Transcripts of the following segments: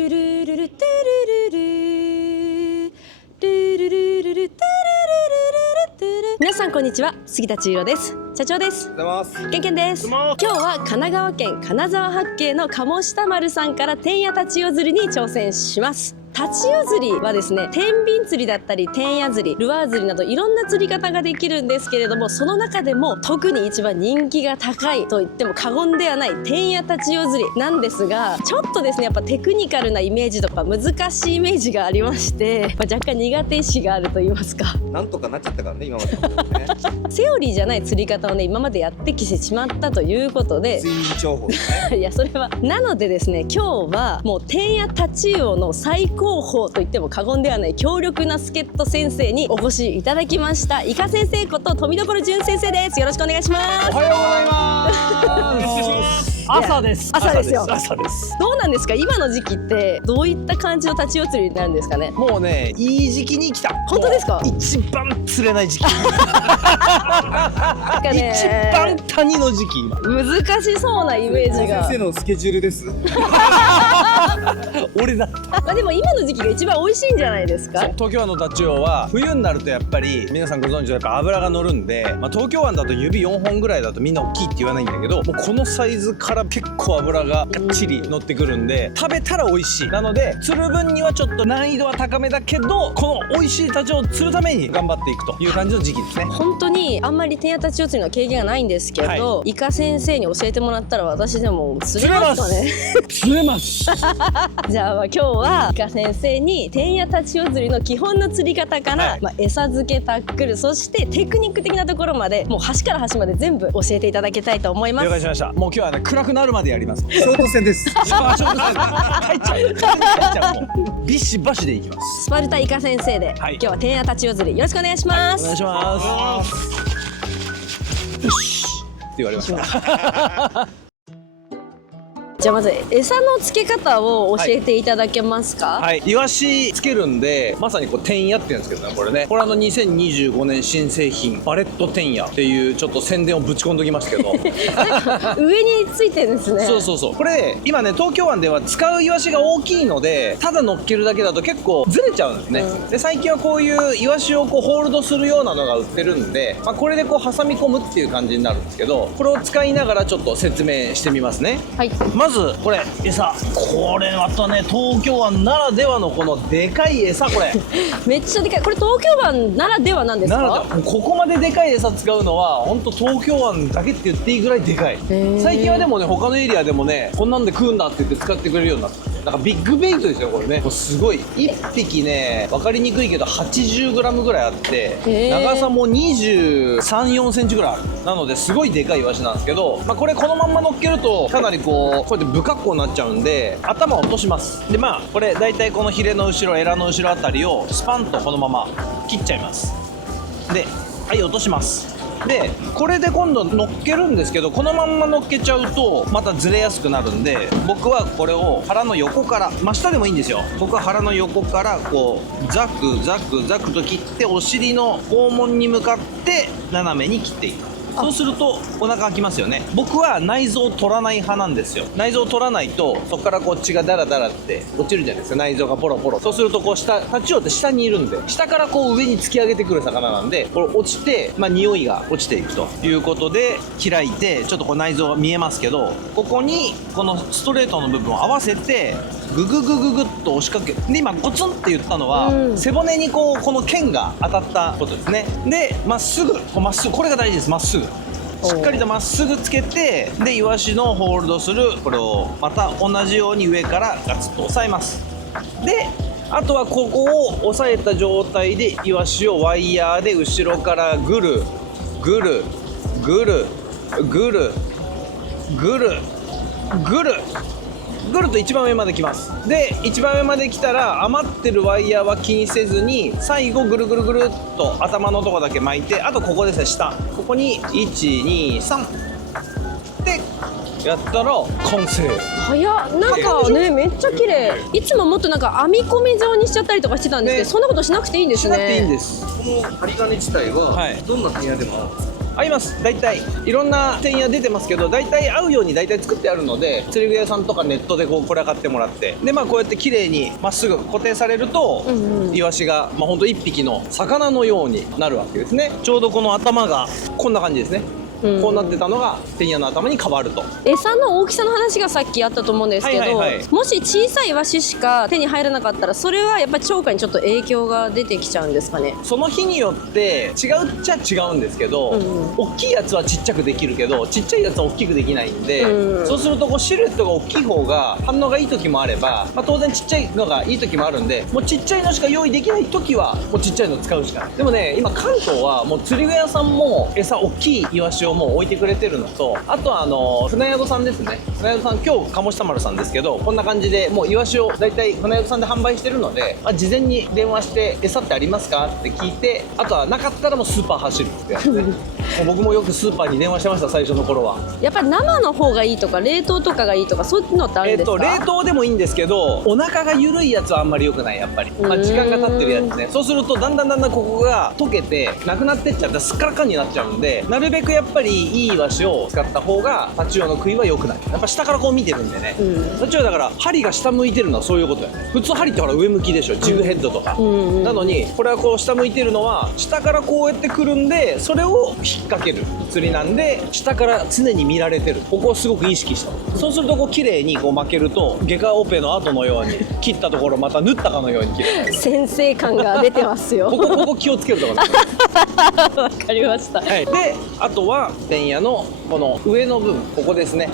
ルルルルテルルルルルルルルテルルルルルル皆さんこんにちは、杉田千尋です。社長です。けんけんです。今日は神奈川県金沢八景の鴨下丸さんから天野タチヨ釣りに挑戦します。タチヨ釣りはですね、天秤釣りだったり天野釣り、ルアー釣りなどいろんな釣り方ができるんですけれども、その中でも特に一番人気が高いと言っても過言ではない天野タチヨ釣りなんですが、ちょっとですねやっぱテクニカルなイメージとか難しいイメージがありまして、若干苦手意識があると言いますか、なんとかなっちゃったからね今までねセオリーじゃない釣り方をね今までやってきてしまったということで、睡眠情報ですねいやそれはなのでですね、今日はもう天野タチヨの最高峰と言っても過言ではない強力な助っ人先生にお越しいただきました。イカ先生こと富所淳先生です。よろしくお願いします。おはようございます。朝です。朝ですよ。朝です。どうなんですか、今の時期ってどういった感じのタチヨ釣りになるんですかね。もうね、いい時期に来た。本当ですか。一番釣れない時期。なんかね、一番谷の時期今。難しそうなイメージが。先生のスケジュールです俺だった。まあでも今の時期が一番美味しいんじゃないですか。東京湾のタチウオは冬になるとやっぱり皆さんご存知のやっぱ脂が乗るんで、東京湾だと指4本ぐらいだとみんな大きいって言わないんだけど、もうこのサイズから結構脂ががっちり乗ってくるんで食べたら美味しい。なので釣る分にはちょっと難易度は高めだけど、この美味しいタチウオを釣るために頑張っていくという感じの時期ですね。本当にあんまり天野タチヨ釣りの経験がないんですけど、イカ先生に教えてもらったら私でも釣れますかね。釣れますじゃあ今日はイカ先生に天野タチヨ釣りの基本の釣り方から、餌付け、タックル、そしてテクニック的なところまでもう端から端まで全部教えていただきたいと思います。了解しました。もう今日はね暗くなるまでやります。ショート戦です帰っちゃうもうビシバシでいきます。スパルタイカ先生で、今日は天野タチヨ釣りよろしくお願いします。お願いします。よしって言われました。じゃあまず餌の付け方を教えていただけますか。はい、イワシつけるんで、まさにこう天野って言うんですけどね、これね、これ2025年新製品バレット天野っていうちょっと宣伝をぶち込んどきますけど上についてるんですね。そうそうそう、これ今ね東京湾では使うイワシが大きいので、ただ乗っけるだけだと結構ずれちゃうんですね、で最近はこういうイワシをこうホールドするようなのが売ってるんで、これでこう挟み込むっていう感じになるんですけど、これを使いながらちょっと説明してみますね。はい、まずこれ餌、これまたね東京湾ならではのこのでかい餌、これめっちゃでかい。これ東京湾ならではなんですか。ここまででかい餌使うのは本当東京湾だけって言っていいぐらいでかい。最近はでもね他のエリアでもねこんなんで食うんだって言って使ってくれるようになった。なんかビッグベイトですよこれね。もうすごい1匹ね、分かりにくいけど 80g ぐらいあって、長さも23、4センチぐらいある。なのですごいでかいイワシなんですけど、これこのまんま乗っけるとかなりこうやって不格好になっちゃうんで頭を落とします。でこれ大体このヒレの後ろ、エラの後ろあたりをスパンとこのまま切っちゃいます。ではい落とします。でこれで今度乗っけるんですけど、このまんま乗っけちゃうとまたずれやすくなるんで、僕はこれを腹の横から、真下でもいいんですよ。僕は腹の横からこうザクザクザクと切って、お尻の肛門に向かって斜めに切っていく。そうするとお腹空きますよね。僕は内臓を取らない派なんですよ。内臓を取らないとそこからこっちがダラダラって落ちるじゃないですか、内臓がポロポロ。そうするとこうタチウオって下にいるんで、下からこう上に突き上げてくる魚なんで、これ落ちて匂いが落ちていくということで開いて、ちょっとこう内臓が見えますけど、ここにこのストレートの部分を合わせてグググググっと押しかけで、今ゴツンって言ったのは、背骨にこうこの剣が当たったことですね。でまっすぐこれが大事です。まっすぐしっかりとまっすぐつけて、でイワシのホールドするこれをまた同じように上からガツッと押さえます。であとはここを押さえた状態でイワシをワイヤーで後ろからぐるぐるぐるぐるぐるぐるぐると一番上まで来ます。で一番上まで来たら余ってるワイヤーは気にせずに、最後ぐるぐるぐるっと頭のとこだけ巻いて、あとここですね、下ここに123でやったら完成。早っ。なんかねめっちゃ綺麗。いつももっとなんか編み込み状にしちゃったりとかしてたんですけど、そんなことしなくていいんですね。しなくていいんです。この針金自体はどんな天野でも合います。大体いろんな店屋出てますけど、大体合うように大体作ってあるので、釣り具屋さんとかネットでこれ買ってもらって、でこうやって綺麗にまっすぐ固定されると、イワシがほんと1匹の魚のようになるわけですね。ちょうどこの頭がこんな感じですね。こうなってたのが天屋の頭に変わると。餌の大きさの話がさっきあったと思うんですけど、もし小さいイワシしか手に入らなかったら、それはやっぱり釣果にちょっと影響が出てきちゃうんですかね。その日によって違うっちゃ違うんですけど、大きいやつはちっちゃくできるけど、ちっちゃいやつは大きくできないんで、そうするとこうシルエットが大きい方が反応がいい時もあれば、当然ちっちゃいのがいい時もあるんで、もうちっちゃいのしか用意できない時はもうちっちゃいの使うしかない。でもね、今関東はもう釣り具屋さんも餌大きいイワシをもう置いてくれてるのと、あとは船宿さんですね。船宿さん、今日鴨下丸さんですけど、こんな感じでもうイワシを大体船宿さんで販売してるので、事前に電話して餌ってありますかって聞いて、あとはなかったらもうスーパー走るってやつで僕もよくスーパーに電話してました、最初の頃は。やっぱり生の方がいいとか冷凍とかがいいとか、そういうのってあるんですか？冷凍でもいいんですけど、お腹が緩いやつはあんまり良くない、やっぱり。時間が経ってるやつね。そうするとだんだんここが溶けてなくなってっちゃってすっからかんになっちゃうんで、なるべくやっぱりいいイワシを使った方がタチウオの食いは良くない。やっぱ下からこう見てるんでね、タチウオだから針が下向いてるのはそういうことだよね。普通針ってほら上向きでしょ、ジグヘッドとか、なのにこれはこう下向いてるのは下からこうやってくるんで、それを引っ掛ける釣りなんで、下から常に見られてる。ここをすごく意識した。そうするとこう綺麗にこう巻けると、外科オペの後のように切ったところまた縫ったかのように切れる。先生感が出てますよ。ここ気をつけるところですね。わかりました。はい、であとは天屋のこの上の部分、ここですね。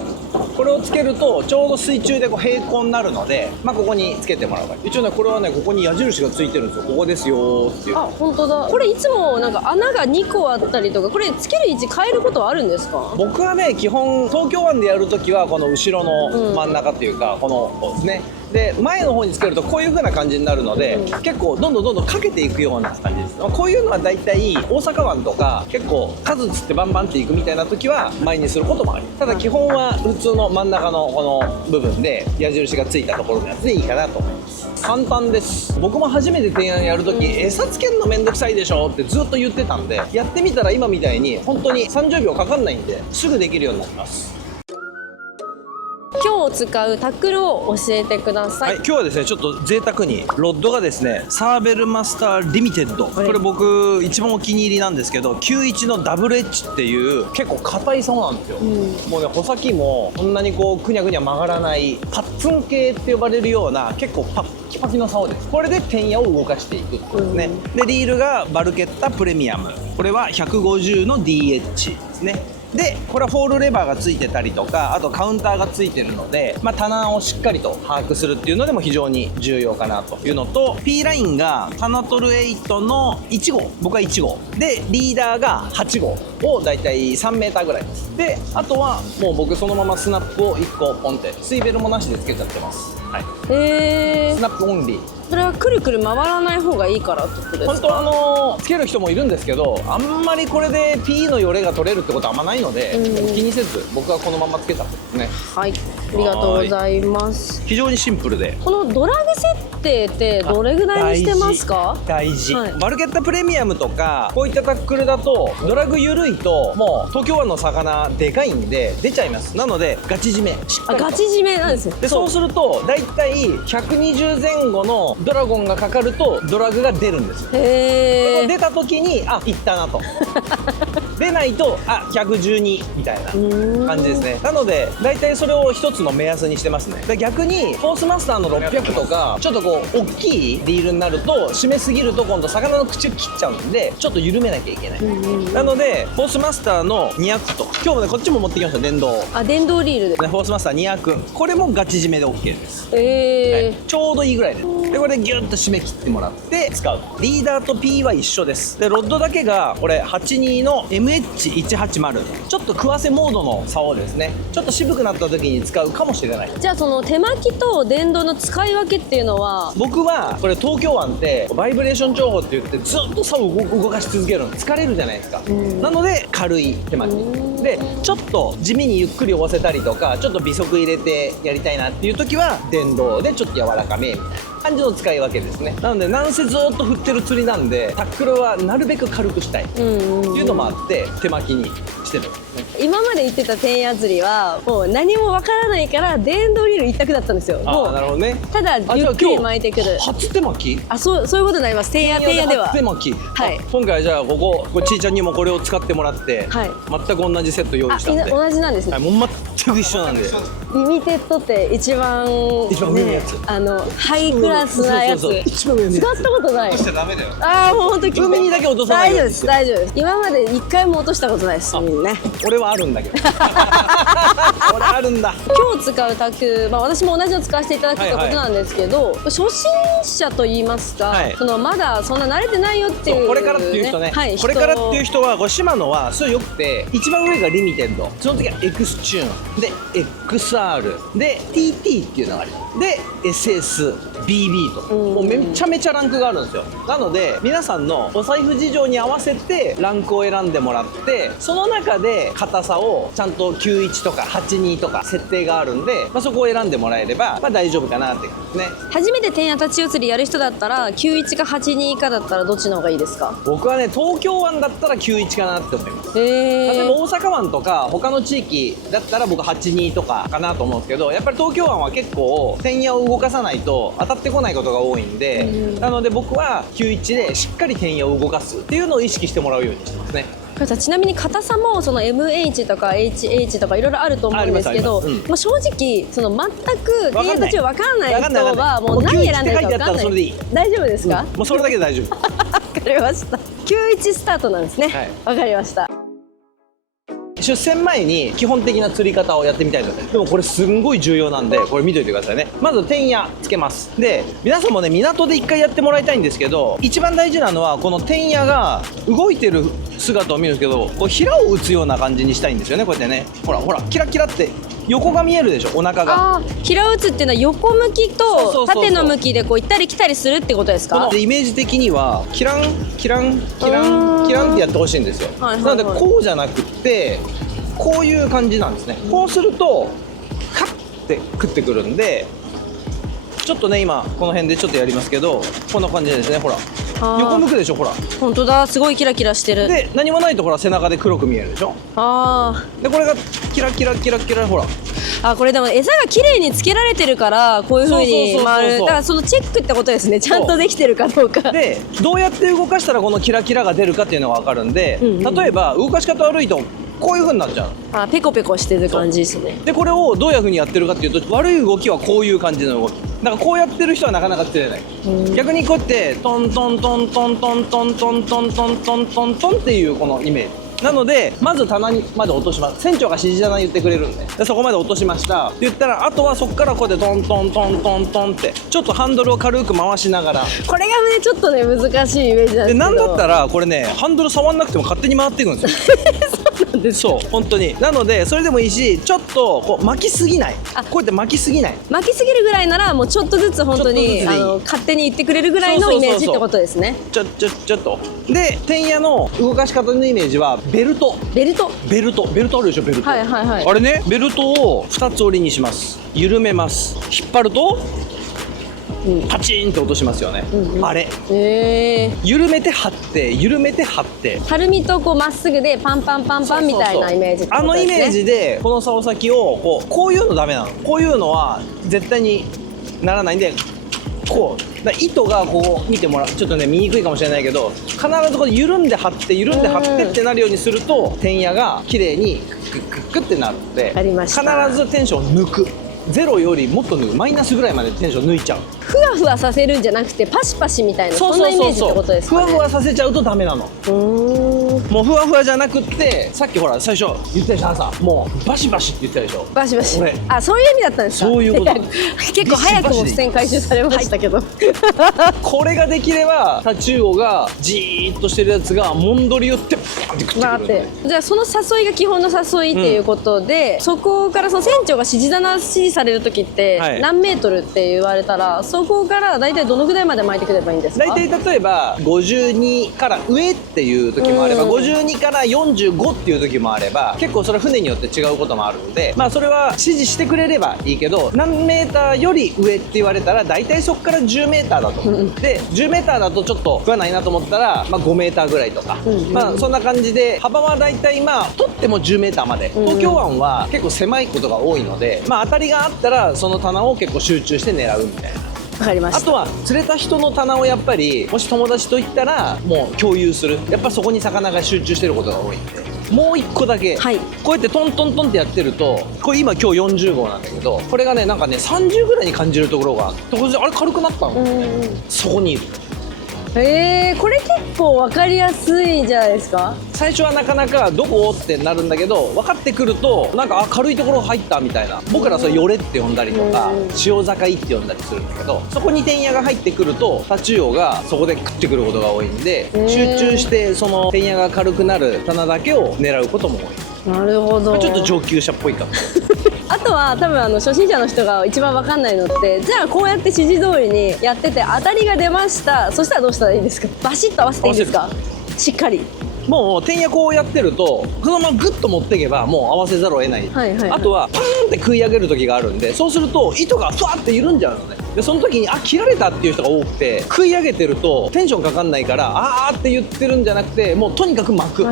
これをつけるとちょうど水中でこう平行になるので、ここにつけてもらうから。一応ね、これはね、ここに矢印がついてるんですよ。ここですよーっていう。あ、本当だ。これいつもなんか穴が2個あったりとか、これつける位置変えることはあるんですか？僕はね、基本東京湾でやるときはこの後ろの真ん中っていうか、このですね。で前の方につけるとこういう風な感じになるので、結構どんどんかけていくような感じです。こういうのはだいたい大阪湾とか結構数釣ってバンバンっていくみたいな時は前にすることもあり、ただ基本は普通の真ん中のこの部分で矢印がついたところのやつでいいかなと思います。簡単です。僕も初めて提案やるとき、餌つけるのめんどくさいでしょってずっと言ってたんで、やってみたら今みたいに本当に30秒かかんないんですぐできるようになります。今日使うタックルを教えてください。今日はですね、ちょっと贅沢にロッドがですね、サーベルマスターリミテッド、これ僕一番お気に入りなんですけど、91のダブルエッジっていう結構硬い竿なんですよ。もうね、穂先もこんなにこうくにゃくにゃ曲がらないパッツン系って呼ばれるような結構パッキパキの竿です。これで天矢を動かしていくってことですね。でリールがバルケッタプレミアム、これは150の DH ですね。でこれはフォールレバーがついてたりとか、あとカウンターがついてるので、棚をしっかりと把握するっていうのでも非常に重要かなというのと、 P ラインがタナトル8の1号、僕は1号でリーダーが8号をだいたい3メーターぐらいです。であとはもう僕そのままスナップを1個ポンって水ベルもなしでつけちゃってます。はい、スナップオンリー。それはくるくる回らない方がいいからってことですか？本当はつける人もいるんですけど、あんまりこれで P のよれが取れるってことはあんまないので、気にせず僕はこのままつけたんですね。はい、ありがとうございます。非常にシンプルで。このドラグ設定ってどれぐらいにしてますか？大事、はい、バルケッタプレミアムとかこういったタックルだとドラグ緩いともう東京湾の魚でかいんで出ちゃいます。なのでガチ締めしっかりと。ガチ締めなんですね。でそうするとだいたい120前後のドラゴンがかかるとドラグが出るんですよ。へー。出た時にいったなと出ないと112みたいな感じですね。なので大体それを一つの目安にしてますね。で逆にフォースマスターの600とかちょっとこう大きいリールになると締めすぎると今度魚の口を切っちゃうんでちょっと緩めなきゃいけない。なのでフォースマスターの200と今日もねこっちも持ってきました。電動電動リールで、フォースマスター200、これもガチ締めで OK です。ちょうどいいぐらいでこれでギュッと締め切ってもらって使う。リーダーと P は一緒です。でロッドだけがこれ82の MH180、 ちょっと食わせモードの竿ですね。ちょっと渋くなった時に使うかもしれない。じゃあその手巻きと電動の使い分けっていうのは、僕はこれ東京湾ってバイブレーション情報って言ってずっと竿を動かし続けるの疲れるじゃないですか。なので軽い手巻きでちょっと地味にゆっくり押せたりとかちょっと微速入れてやりたいなっていう時は電動でちょっと柔らかめみたいな感じの使い分けですね。なのでなんせずっと振ってる釣りなんで、タックルはなるべく軽くしたいっていうのもあって手巻きにしてるんですね。今まで言ってた天野釣りはもう何もわからないから電動リール一択だったんですよ。もうなるほどね。ただゆっくり巻いてくる。初手巻き？そういうことになります。天野では初手巻き。はい。今回じゃあこちーちゃんにもこれを使ってもらって、はい、全く同じセット用意したんで。同じなんですね。はい、もう全く一緒なんで。リミテッドって一番上のやつ。ハイクラスなやつ。一番上のやつ。使ったことない。落としちゃダメだよ。もう本当に海にだけ落とさないようにして。大丈夫です。今まで一回も落としたことないですね。俺はあるんだけど。俺あるんだ。今日使うタック、私も同じの使わせていただくってことなんですけど、初心者と言いますか、まだそんな慣れてないよっていう、これからっていう人ね、これからっていう人はこれシマノはすごいよくて、一番上がリミテッド、その次はエクスチューンで XR で TT っていうのがあるで SSBB と、もうめちゃめちゃランクがあるんですよ。なので皆さんのお財布事情に合わせてランクを選んでもらって、その中で硬さをちゃんと91とか82とか設定があるんで、そこを選んでもらえれば、大丈夫かなって感じですね。初めて天野立ち寄釣りやる人だったら91か82かだったらどっちの方がいいですか？僕はね、東京湾だったら91かなって思います。例えば大阪湾とか他の地域だったら僕82とかかなと思うんですけど、やっぱり東京湾は結構天野を動かさないと当たってこないことが多いんで、なので僕は91でしっかり天野を動かすっていうのを意識してもらうようにしてますね。ちなみに硬さもその MH とか HH とかいろいろあると思うんですけど、正直その全く天野立ち分からない人はもう何選んでるか分かんない。大丈夫ですか？もうそれだけで大丈夫。分かりました。91スタートなんですね。分かりました。出船前に基本的な釣り方をやってみたいと思います。でもこれすんごい重要なんで、これ見といてくださいね。まず天野つけます。で皆さんもね、港で一回やってもらいたいんですけど、一番大事なのはこの天野が動いてる姿を見るんですけど、こう平を打つような感じにしたいんですよね。こうやってね、ほらほらキラキラって横が見えるでしょ、お腹が。平打つっていうのは横向きと縦の向きでこう行ったり来たりするってことですか？イメージ的にはキランキランキランキランってやってほしいんですよ。なのでこうじゃなくってこういう感じなんですね。こうするとカッて食ってくるんで、ちょっとね今この辺でちょっとやりますけど、こんな感じですね。ほら横向くでしょ、ほら。本当だ、すごいキラキラしてる。で何もないとほら背中で黒く見えるでしょ。でこれがキラキラキラキラ、ほら。これでも餌が綺麗につけられてるからこういう風に回る。だからそのチェックってことですね。ちゃんとできてるかどうかで、どうやって動かしたらこのキラキラが出るかっていうのが分かるんで、例えば動かし方悪いとこういう風になっちゃう。ペコペコしてる感じですね。でこれをどういう風にやってるかっていうと、悪い動きはこういう感じの動きだから、こうやってる人はなかなか釣れない。逆にこうやってトントントントントントントントントントントントンっていうこのイメージなので、まず棚にまで落とします。船長が指示棚言ってくれるんで、そこまで落としましたって言ったら、あとはそこからこうやってトントントントントンってちょっとハンドルを軽く回しながら、これがねちょっとね難しいイメージなんですけど、なんだったらこれねハンドル触んなくても勝手に回っていくんですよ。そうなんですか。そう本当に。なのでそれでもいいし、ちょっとこう巻きすぎない、こうやって巻きすぎない、巻きすぎるぐらいならもうちょっとずつ本当に勝手に言ってくれるぐらいのイメージってことですね。ちょっとで天野の動かし方のイメージはベルトあるでしょ、ベルト。あれね、ベルトを2つ折りにします。緩めます。引っ張るとパチンって落としますよね。あれ緩めて張って緩めて張って、たるみとこうまっすぐでパンパンパンパンみたいなイメージってことですね。あのイメージでこの竿先をこういうのダメなの。こういうのは絶対にならないんで、こうだ糸がこう見てもらう、ちょっとね見にくいかもしれないけど、必ずこれ緩んで張って緩んで張ってってなるようにすると天野が綺麗にクックックってなるので、必ずテンション抜く。ゼロよりもっと抜く、マイナスぐらいまでテンション抜いちゃう。ふわふわさせるんじゃなくてパシパシみたいな、そんなイメージってことですかね。ふわふわさせちゃうとダメなの。もうふわふわじゃなくって、さっきほら最初言ったでしょ、朝もうバシバシって言ったでしょ。バシバシ。そういう意味だったんですか。そういうこと。結構早くも付箋回収されましたけど、これができればタチウオがじーっとしてるやつがもんどり寄ってパーンって食ってくるんで。じゃあその誘いが基本の誘いっていうことで、そこからその船長が指示棚指示される時って何メートルって言われたら、そこから大体どのぐらいまで巻いてくればいいんですか。大体例えば52から上っていう時もあれば、52から45っていう時もあれば、結構それ船によって違うこともあるので、まあそれは指示してくれればいいけど、何メーターより上って言われたら大体そこから10メーターだと思う。で10メーターだとちょっと食わないなと思ったら、まあ5メーターぐらいとか、まあそんな感じで、幅は大体まあ取っても10メーターまで。東京湾は結構狭いことが多いので、まあ当たりがあったらその棚を結構集中して狙うみたいな。わかりました。あとは釣れた人の棚をやっぱり、もし友達と行ったらもう共有する。やっぱそこに魚が集中してることが多いんで、もう一個だけ、はい、こうやってトントントンってやってると、これ今日40号なんだけど、これがねなんかね30ぐらいに感じるところが、突然あれ軽くなったの、そこにいる。これ結構分かりやすいじゃないですか。最初はなかなかどこってなるんだけど、分かってくるとなんか軽いところ入ったみたいな。僕らそれヨレって呼んだりとか潮境って呼んだりするんだけど、そこに天野が入ってくるとタチウオがそこで食ってくることが多いんで、集中してその天野が軽くなる棚だけを狙うことも多い。なるほど。ちょっと上級者っぽいかも。あとは多分初心者の人が一番分かんないのって、じゃあこうやって指示通りにやってて当たりが出ました。そしたらどうしたらいいんですか？バシッと合わせていいんですか？しっかり。もう天野こうやってるとそのままグッと持っていけばもう合わせざるを得ない、あとはパーンって食い上げる時があるんで、そうすると糸がふわって緩んじゃうのね。でその時に切られたっていう人が多くて、食い上げてるとテンションかかんないからあーって言ってるんじゃなくて、もうとにかく巻く、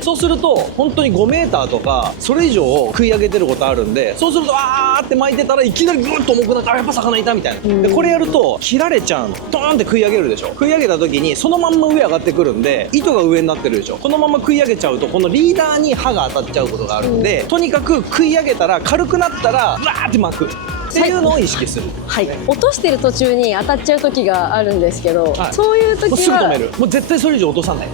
そうすると本当に5メーターとかそれ以上を食い上げてることあるんで、そうするとあーって巻いてたらいきなりグッと重くなって、やっぱ魚いたみたいな、でこれやると切られちゃうの。ドーンって食い上げるでしょ。食い上げた時にそのまんま上上がってくるんで、糸が上になってるでしょ。このまま食い上げちゃうとこのリーダーに刃が当たっちゃうことがあるんで、とにかく食い上げたら軽くなったらわーって巻くっていうのを意識する。はい、落としてる途中に当たっちゃう時があるんですけど、そういう時はもうすぐ止める。もう絶対それ以上落とさない、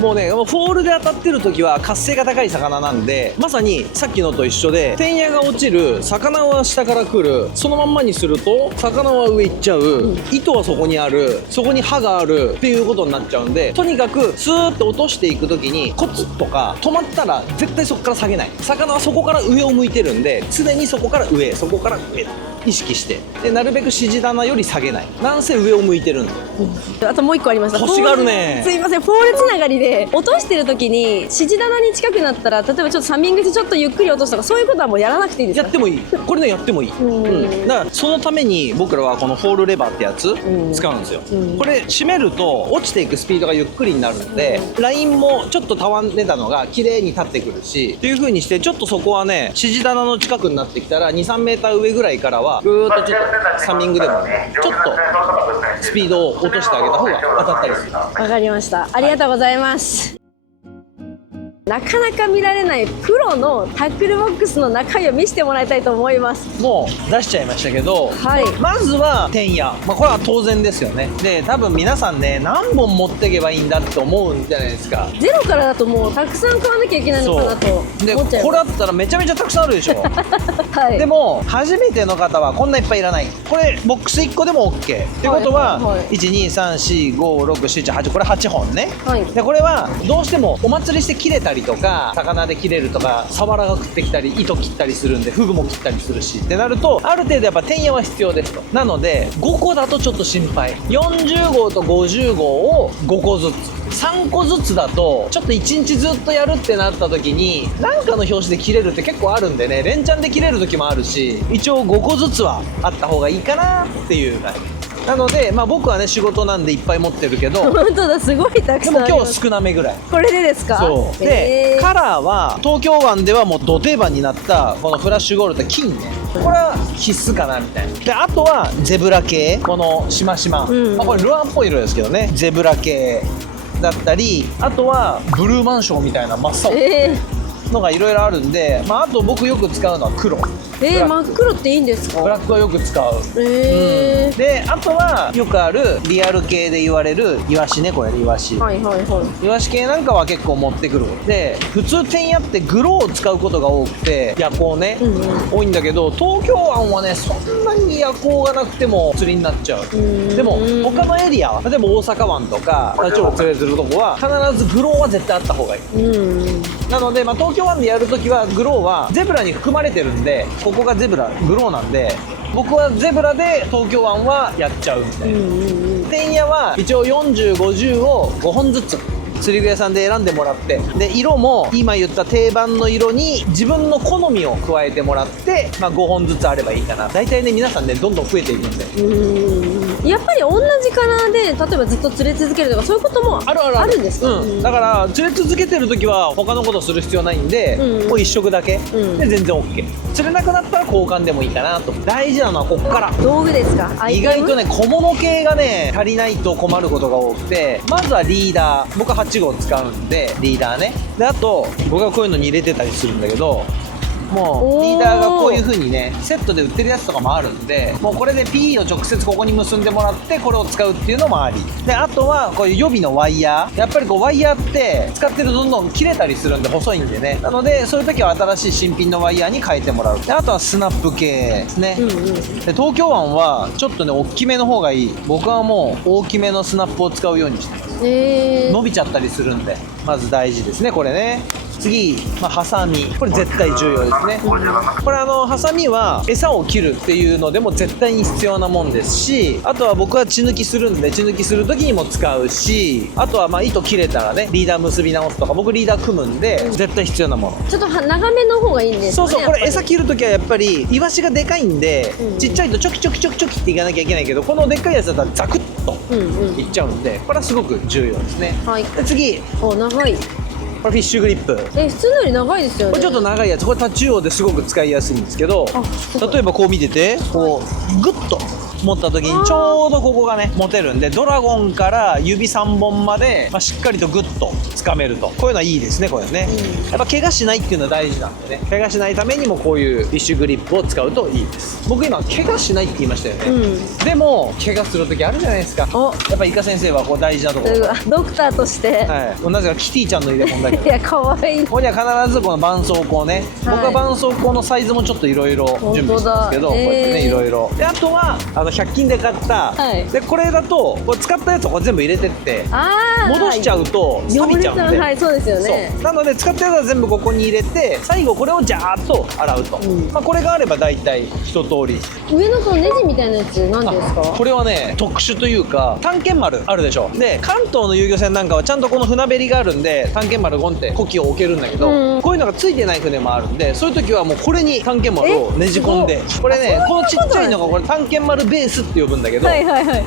もうね、フォールで当たってる時は活性が高い魚なんで、まさにさっきのと一緒で、天野が落ちる、魚は下から来る、そのまんまにすると魚は上行っちゃう、糸はそこにある、そこに刃があるっていうことになっちゃうんで、とにかくスーッと落としていく時にコツとか止まったら絶対そこから下げない。魚はそこから上を向いてるんで、常にそこから上、そこから上意識して、でなるべく指示棚より下げない。なんせ上を向いてるんで。あともう一個ありました。欲しがるね。すいません、フォールつながりで落としてる時に指示棚に近くなったら、例えばちょっとサミングしてちょっとゆっくり落とすとか、そういうことはもうやらなくていいですか？やってもいい。これね、やってもいい。だからそのために僕らはこのフォールレバーってやつ使うんですよ。これ締めると落ちていくスピードがゆっくりになるので、ラインもちょっとたわんでたのが綺麗に立ってくるしっていう風にして、ちょっとそこはね、指示棚の近くになってきたら 2,3 メーター上ぐらいからはぐーっとちょっとサミングでもね、ちょっとスピードを落としてあげた方が当たったりする。わかりました。ありがとうございます。なかなか見られないプロのタックルボックスの中身を見せてもらいたいと思います。もう出しちゃいましたけど、まずは天野、これは当然ですよね。で多分皆さんね、何本持っていけばいいんだって思うんじゃないですか。ゼロからだともうたくさん買わなきゃいけないのかなと思っちゃいます。でこれだったらめちゃめちゃたくさんあるでしょ、でも初めての方はこんないっぱいいらない。これボックス1個でも OK ってことは、123456778、これ8本ね、でこれはどうしてもお祭りして切れたりとか、魚で切れるとか、サワラが食ってきたり、糸切ったりするんで、フグも切ったりするしってなると、ある程度やっぱ天野は必要ですと。なので5個だとちょっと心配。40号と50号を5個ずつ、3個ずつだとちょっと1日ずっとやるってなった時に、何かの拍子で切れるって結構あるんでね、連チャンで切れる時もあるし、一応5個ずつはあった方がいいかなっていう感じなので、僕はね仕事なんでいっぱい持ってるけど、本当だ、すごいたくさんあります。でも今日少なめぐらい。これでですか？そうで、カラーは東京湾ではもうド定番になったこのフラッシュゴールド、金ね、これは必須かなみたいな。であとはゼブラ系、このしましま、これルアーっぽい色ですけどね、ゼブラ系だったり、あとはブルーマンションみたいな真っ青のがいろいろあるんで、あと僕よく使うのは黒。真っ黒っていいんですか？ブラックはよく使う。であとはよくあるリアル系で言われるイワシね、これイワシ、イワシ系なんかは結構持ってくる。で普通天野ってグローを使うことが多くて、夜光ね、多いんだけど、東京湾はねそんなに夜光がなくても釣りになっちゃう。でも他のエリアは、例えば大阪湾とかタチウオ釣れてるとこは必ずグローは絶対あった方がいい。なので、東京湾でやるときはグローはゼブラに含まれてるんで、ここがゼブラグローなんで、僕はゼブラで東京湾はやっちゃうみたいな。天野は一応40、50を5本ずつ釣り具屋さんで選んでもらって、で色も今言った定番の色に自分の好みを加えてもらって、まあ、5本ずつあればいいかな。大体ね皆さんねどんどん増えていくんで。やっぱり同じカラーで例えばずっと釣れ続けるとかそういうこともあるんですか？だから釣れ続けてる時は他のことする必要ないんで、もう1色だけ、で全然 OK。 釣れなくなったら交換でもいいかなと。大事なのはこっから道具ですか？意外とね小物系がね足りないと困ることが多くて、まずはリーダー、僕は8号使うんでリーダーね。であと僕はこういうのに入れてたりするんだけど、もうリーダーがこういう風にねセットで売ってるやつとかもあるんで、もうこれで P を直接ここに結んでもらってこれを使うっていうのもありで、あとはこういう予備のワイヤー、やっぱりこうワイヤーって使ってるとどんどん切れたりするんで細いんでね、なのでそういう時は新しい新品のワイヤーに変えてもらう。であとはスナップ系ですね、で東京湾はちょっとね大きめの方がいい。僕はもう大きめのスナップを使うようにしてます。伸びちゃったりするんでまず大事ですねこれね。次、ハサミ、これ絶対重要ですね。これハサミは餌を切るっていうのでも絶対に必要なもんですし、あとは僕は血抜きするんで血抜きする時にも使うし、あとは糸切れたらねリーダー結び直すとか、僕リーダー組むんで絶対必要なもの。ちょっと長めの方がいいんですかね。そうこれ餌切る時はやっぱりイワシがでかいんで、ちっちゃいとチョキチョキチョキチョキっていかなきゃいけないけど、このでっかいやつだったらザクッといっちゃうんで、これはすごく重要ですね。で次、長い。これフィッシュグリップ。普通のより長いですよね。これちょっと長いやつ、これタチウオですごく使いやすいんですけど、例えばこう見てて、こうグッと持った時にちょうどここがね持てるんで、ドラゴンから指3本まで、しっかりとグッと掴めると、こういうのはいいですね。これね、やっぱ怪我しないっていうのは大事なんでね、怪我しないためにもこういうフィッシュグリップを使うといいです。僕今怪我しないって言いましたよね、でも怪我する時あるじゃないですか。やっぱイカ先生はこう大事なところ、ドクターとして、なぜかキティちゃんの入れ物だけどいや可愛い。ここには必ずこの絆創膏ね、僕は絆創膏のサイズもちょっといろいろ準備してますけど、こうやってねいろいろで、あとは100均で買った、でこれだとこれ使ったやつをこれ全部入れてって戻しちゃうと錆びちゃうんで、そうですよね。なので使ったやつは全部ここに入れて、最後これをジャーッと洗うと、これがあれば大体一通り。上のそのネジみたいなやつ何ですか？これはね特殊というか、探検丸あるでしょ。で関東の遊漁船なんかはちゃんとこの船べりがあるんで、探検丸ゴンってコキを置けるんだけど、こういうのがついてない船もあるんで、そういう時はもうこれに探検丸をねじ込んで、これねこのちっちゃいのがこれ探検丸ベースって呼ぶんだけど、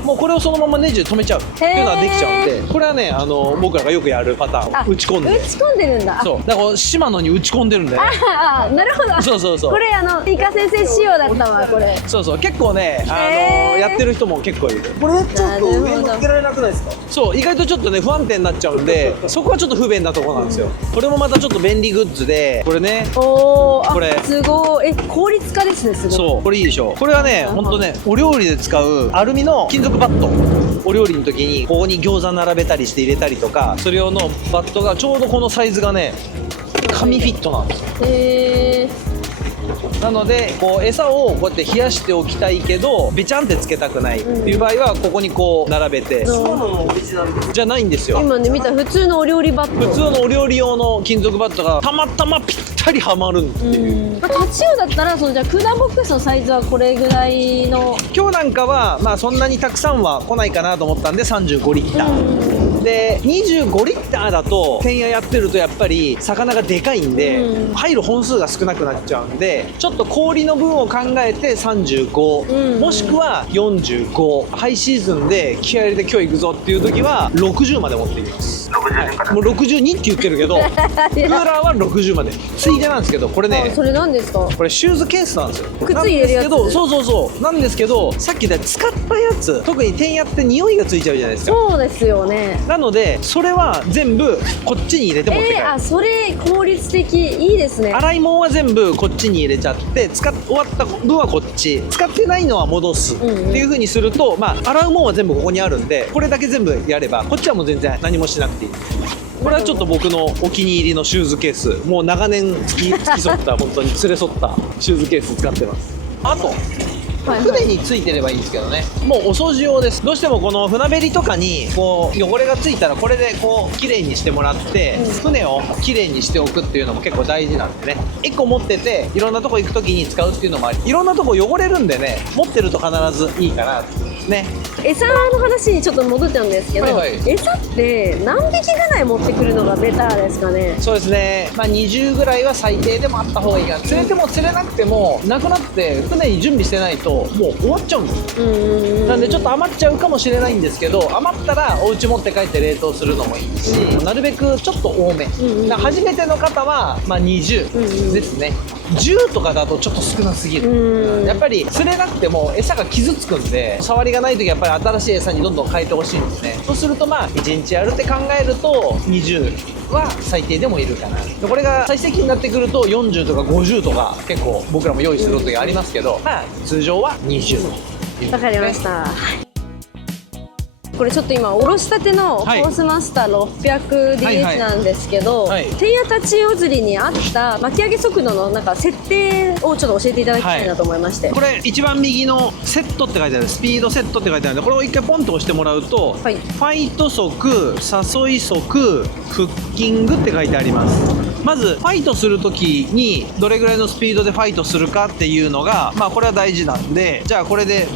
もうこれをそのままネジで止めちゃうっていうのができちゃうんで、これはね僕らがよくやるパターンを打ち込んで、打ち込んでるんだ。そうだから島野に打ち込んでるんで、なるほど。そうこれイカ先生仕様だったわこれ。そう結構ねやってる人も結構いる。これちょっと上に乗っけられなくないですか？そう意外とちょっとね不安定になっちゃうんで、そこはちょっと不便なところなんですよ。これもまたちょっと便利グッズで、これねこれすごい効率化ですね。すごい。そうこれいいでしょ。これはねほんとねお料理で使うアルミの金属バット、お料理の時にここに餃子並べたりして入れたりとか、それ用のバットがちょうどこのサイズがね紙フィットなんですよ。なのでこう餌をこうやって冷やしておきたいけどべちゃんってつけたくないっていう場合はここにこう並べて、じゃないんですよ。今ね見た普通のお料理バット、普通のお料理用の金属バットがたまたまぴったりはまるっていう。タチウオだったらじゃあクーラーボックスのサイズはこれぐらいの。今日なんかはそんなにたくさんは来ないかなと思ったんで35リッター、で25リッターだと天野やってるとやっぱり魚がでかいんで、入る本数が少なくなっちゃうんで、ちょっと氷の分を考えて35、もしくは45、ハイシーズンで気合い入れて今日行くぞっていう時は60まで持っていきます。もう62って言ってるけどクーラーは60までついでなんですけど、これねそれ何ですか？これシューズケースなんですよ。靴入れるやつ。そうなんですけど、さっき言った使ったやつ、特に天野って匂いがついちゃうじゃないですか。そうですよね。なのでそれは全部こっちに入れて持って帰る。それ効率的、いいですね。洗い物は全部こっちに入れちゃって、終わった分はこっち、使ってないのは戻すっていう風にすると、洗うもんは全部ここにあるんで、これだけ全部やればこっちはもう全然何もしなくていい。これはちょっと僕のお気に入りのシューズケース、もう長年付き添った本当に連れ添ったシューズケース使ってます。あと船についてればいいんですけどね、もうお掃除用です。どうしてもこの船べりとかにこう汚れがついたらこれでこう綺麗にしてもらって、船を綺麗にしておくっていうのも結構大事なんでね、1個持ってていろんなとこ行く時に使うっていうのもあり、いろんなとこ汚れるんでね、持ってると必ずいいかなね。餌の話にちょっと戻っちゃうんですけど、はいはい餌って何匹ぐらい持ってくるのがベターですかね？そうですね、まあ、20ぐらいは最低でもあった方がいいかな。釣れても釣れなくてもなくなって船に準備してないともう終わっちゃうんですよ。なんでちょっと余っちゃうかもしれないんですけど、余ったらお家持って帰って冷凍するのもいいし、なるべくちょっと多め、初めての方はまあ20ですね。10とかだとちょっと少なすぎる。やっぱり釣れなくても餌が傷つくんで、触りがない時はやっぱり新しい餌にどんどん変えてほしいんですね。そうするとまあ1日やるって考えると20は最低でもいるかな。でこれが最盛期になってくると40とか50とか結構僕らも用意する時ありますけど、まあ通常は20。わかりました。これちょっと今おろしたてのコースマスター 600DH なんですけど、天野立ち魚釣りに合った巻き上げ速度のなんか設定をちょっと教えていただきたいなと思いまして、これ一番右のセットって書いてある、スピードセットって書いてあるんで、これを一回ポンと押してもらうと、ファイト速、誘い速、フッキングって書いてあります。まずファイトするときにどれぐらいのスピードでファイトするかっていうのが、まあこれは大事なんで、じゃあこれで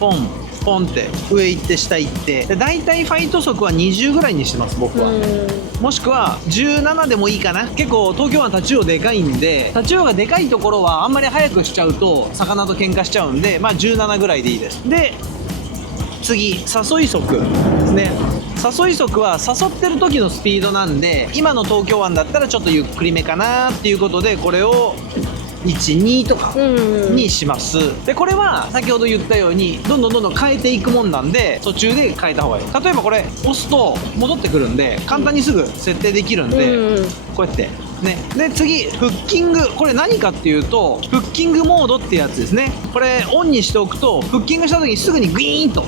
ポンポンって上行って下行って、で大体ファイト速は20ぐらいにしてます僕は。もしくは17でもいいかな。結構東京湾タチウオでかいんで、タチウオがでかいところはあんまり速くしちゃうと魚と喧嘩しちゃうんで、まあ17ぐらいでいいです。で次誘い速ですね。誘い速は誘ってる時のスピードなんで、今の東京湾だったらちょっとゆっくりめかなっていうことで、これを12とかにします。でこれは先ほど言ったようにどんどん変えていくもんなんで、途中で変えた方がいい。例えばこれ押すと戻ってくるんで簡単にすぐ設定できるんで、こうやってね。で次フッキング、これ何かっていうとフッキングモードってやつですね。これオンにしておくとフッキングした時にすぐにグイーンと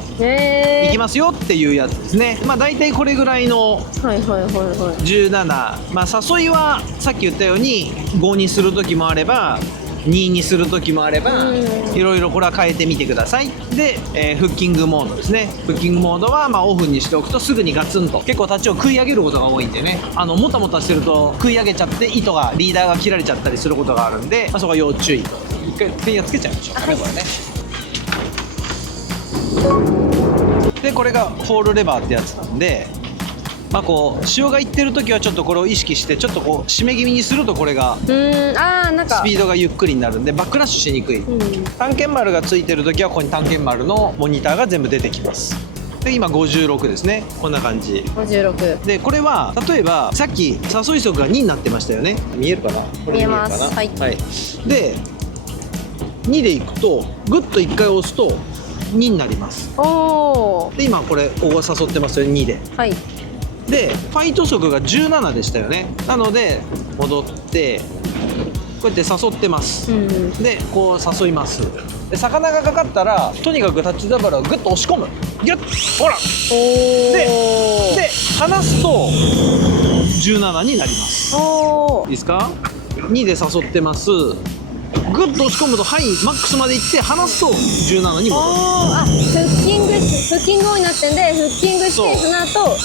いきますよっていうやつですね。まあ大体これぐらいの17、まあ誘いはさっき言ったように5にする時もあれば2にする時もあれば、いろいろこれは変えてみてください。で、フッキングモードですね。フッキングモードはまあオフにしておくとすぐにガツンと、結構タチを食い上げることが多いんでね、もたもたしてると食い上げちゃって糸がリーダーが切られちゃったりすることがあるんで、まあ、そこは要注意と。一回ペンヤつけちゃいましょうかね、これね。でこれがフォールレバーってやつなんで、まあこう潮がいってる時はちょっとこれを意識してちょっとこう締め気味にすると、これがなんかスピードがゆっくりになるんでバックラッシュしにくい。探検丸がついてる時はここに探検丸のモニターが全部出てきます。で今56ですね。こんな感じ56で、これは例えばさっき誘い速が2になってましたよね。見えるかな？これ見えます。はい、で2でいくとグッと1回押すと2になります。で今これここ誘ってますよ2で。でファイト速が17でしたよね。なので戻ってこうやって誘ってます、でこう誘います。で魚がかかったらとにかくタッチダバルをグッと押し込む、ギュッ、ほらで離すと17になります。いいですか？2で誘ってます。グッと押し込むと範囲マックスまでいって離すと17に戻る。フッキングになってんで、フッキングしてその後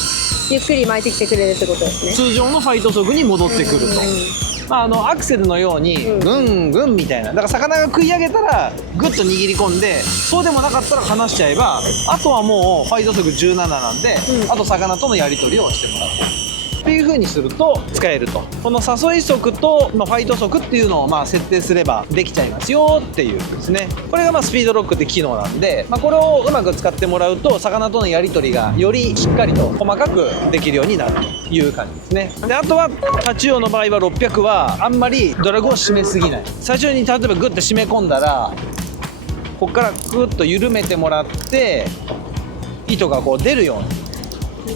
ゆっくり巻いてきてくれるってことですね。通常のファイト速に戻ってくると。アクセルのようにグングンみたいな、だから魚が食い上げたらグッと握り込んで、そうでもなかったら離しちゃえば、あとはもうファイト速17なんで、あと魚とのやり取りをしてもらうっていう風にすると使えると。この誘い速と、ファイト速っていうのを設定すればできちゃいますよっていうですね。これがスピードロックって機能なんで、これをうまく使ってもらうと魚とのやり取りがよりしっかりと細かくできるようになるという感じですね。であとはタチウオの場合は600はあんまりドラグを締めすぎない。最初に例えばグッと締め込んだらここからグッと緩めてもらって、糸がこう出るように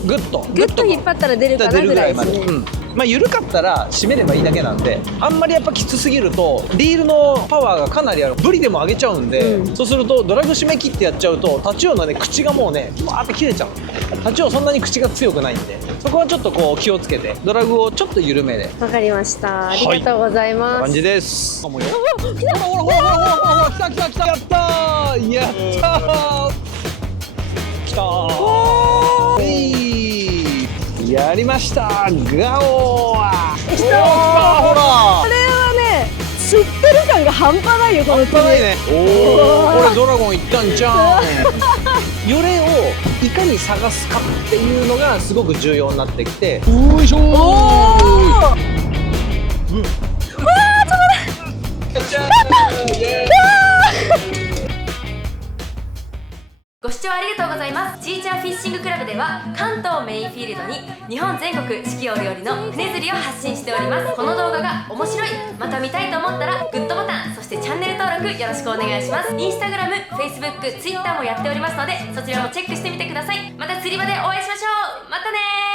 グッと引っ張ったら出るかなぐらいですね。緩かったら締めればいいだけなんで、あんまりやっぱきつすぎるとリールのパワーがかなりある。ブリでも上げちゃうんで、そうするとドラグ締め切ってやっちゃうとタチウオのね口がもうねバーって切れちゃう。タチウオそんなに口が強くないんで、そこはちょっとこう気をつけてドラグをちょっと緩めで。わかりました。ありがとうございます。感じです。ほら来た来た来た、やったーやったー来たーやりました。ガオー来たー。ほらこれはね知ってる感が半端ないよこの釣り。ね、おお、これドラゴンいったんじゃん。よれをいかに探すかっていうのがすごく重要になってきて。よいしょー。おー。ご視聴ありがとうございます。ちーちゃんフィッシングクラブでは関東メインフィールドに日本全国四季折々の船釣りを発信しております。この動画が面白い、また見たいと思ったらグッドボタン、そしてチャンネル登録よろしくお願いします。インスタグラム、フェイスブック、ツイッターもやっておりますので、そちらもチェックしてみてください。また釣り場でお会いしましょう。またねー。